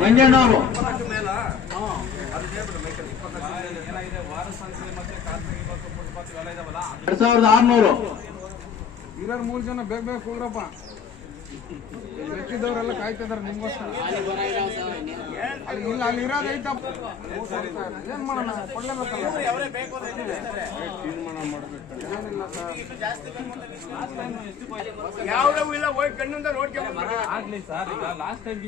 ಮಂಜಣ್ಣವರು. ಎರಡ್ ಸಾವಿರದ ಆರ್ನೂರು. ಇರೋರು ಮೂರು ಜನ ಬೇಗ ಬೇಗ ಹೋಗ್ರಪ್ಪ. ಲೆಕ್ಕಿದ್ದವರೆಲ್ಲ ಕಾಯ್ತಿದಾರೆ ನಿಮ್ಗೋಸ್ಕರ ಇಲ್ಲ ಅಲ್ಲಿ ಇರೋದೈತಪ್ಪ ಏನ್ ಮಾಡೋಣ ಕೊಡ್ಲೇಬೇಕಲ್ಲ ಏನಿಲ್ಲ ಯಾವ್ದೂ ಇಲ್ಲ ಹೋಗಿ ಕಣ್ಣಿಂದ ನೋಡ್ಕೊಂಡ್ ಆಗ್ಲಿ ಸರ್ ಈಗ ಲಾಸ್ಟ್ ಟೈಮ್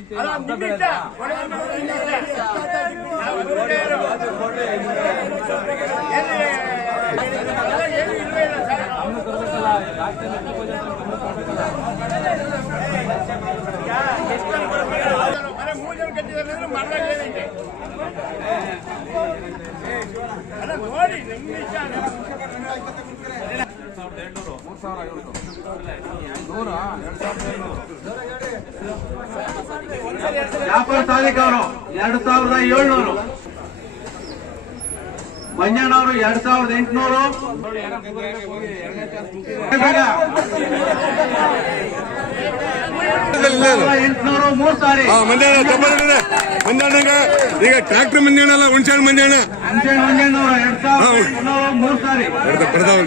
ಏನು ಇಲ್ವೇ ಇಲ್ಲ ಸರ್. ಲಾಸ್ಟ್ ಟೈಮ್ ಎಷ್ಟು ಈಗ ಎಷ್ಟು ಜನ ಬರ್ಬೇಕು? ಬರೀ ಮೂರು ಜನ ಕಟ್ಟಿದ್ದಾರೆ ಏನೈತೆ? ಅಲ್ಲ, ನೋಡಿ ನಿಮ್ಮ ಇಷ್ಟ ಮೂರ್ ಅವರು ಎರಡ್ ಸಾವಿರದ ಏಳ್ನೂರು. ಎರಡ್ ಸಾವಿರದ ಎಂಟುನೂರು ಎಂಟುನೂರು ಮೂರ್ ಸಾರಿ. ಈಗ ಟ್ರ್ಯಾಕ್ಟರ್ ಮಂದಿ ಅಲ್ಲ ಹುಣ್ಸಾಣ್ ಮಂಜಾಣ ಮಂದಿ ಎರಡ್ ಮೂರ್ ಸಾರಿ. ಬರ್ತಾವ